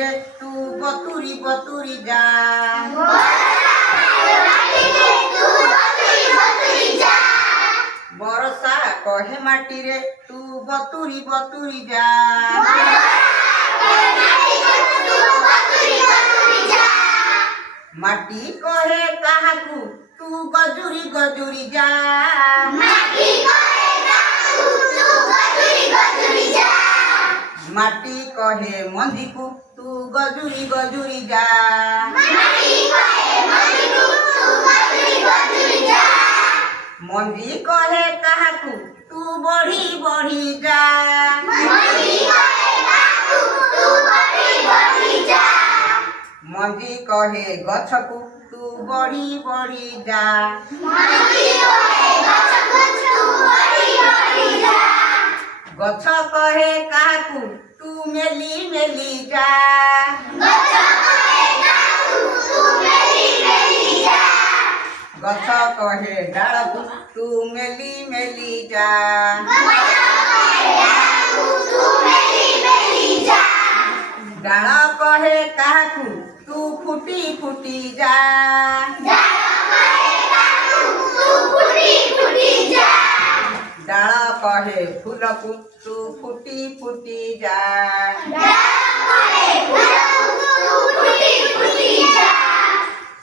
रे तू बतुरी बतुरी जा। बरसा कहे माटी रे तू बतुरी बतुरी जा। माटी कहे काहाकू तू गजुरी गजुरी जा। माटी कहे मंदी को तू गजुरी गजुरी जा। मंदी कहे काहाकू तू बढ़ी बढ़ी जा। मंदी कहे गछकू तू बढ़ी बढ़ी जा। गछ कहे काहाकू तू मेली मेली जा। गछ कहे डालकू तू मेली मेली जा। डाल कहे काहाकू तू फुटी फुटी जा। डाल कहे फूलकू तू फुटी फुटी जा।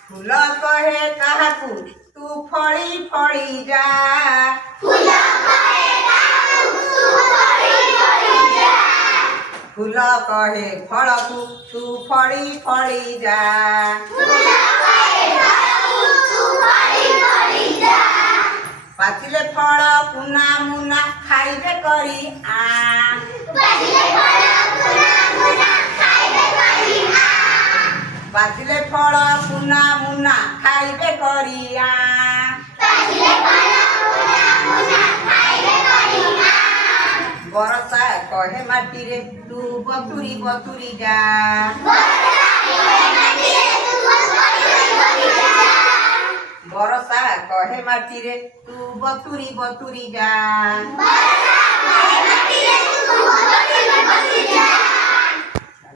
फूल कहे काहाकू तू फड़ी फड़ी जा। फूल कहे फड़कू तू फड़ी फड़ी जा। पाचिले फल पुना मुना खाइबे करी आ। पाचिले फल पुना मुना खाइबे करी आ। बरसा कहे माटी रे तू बतुरी बतुरी जा। बरसा कहे माटी रे तू बतुरी बतुरी जा।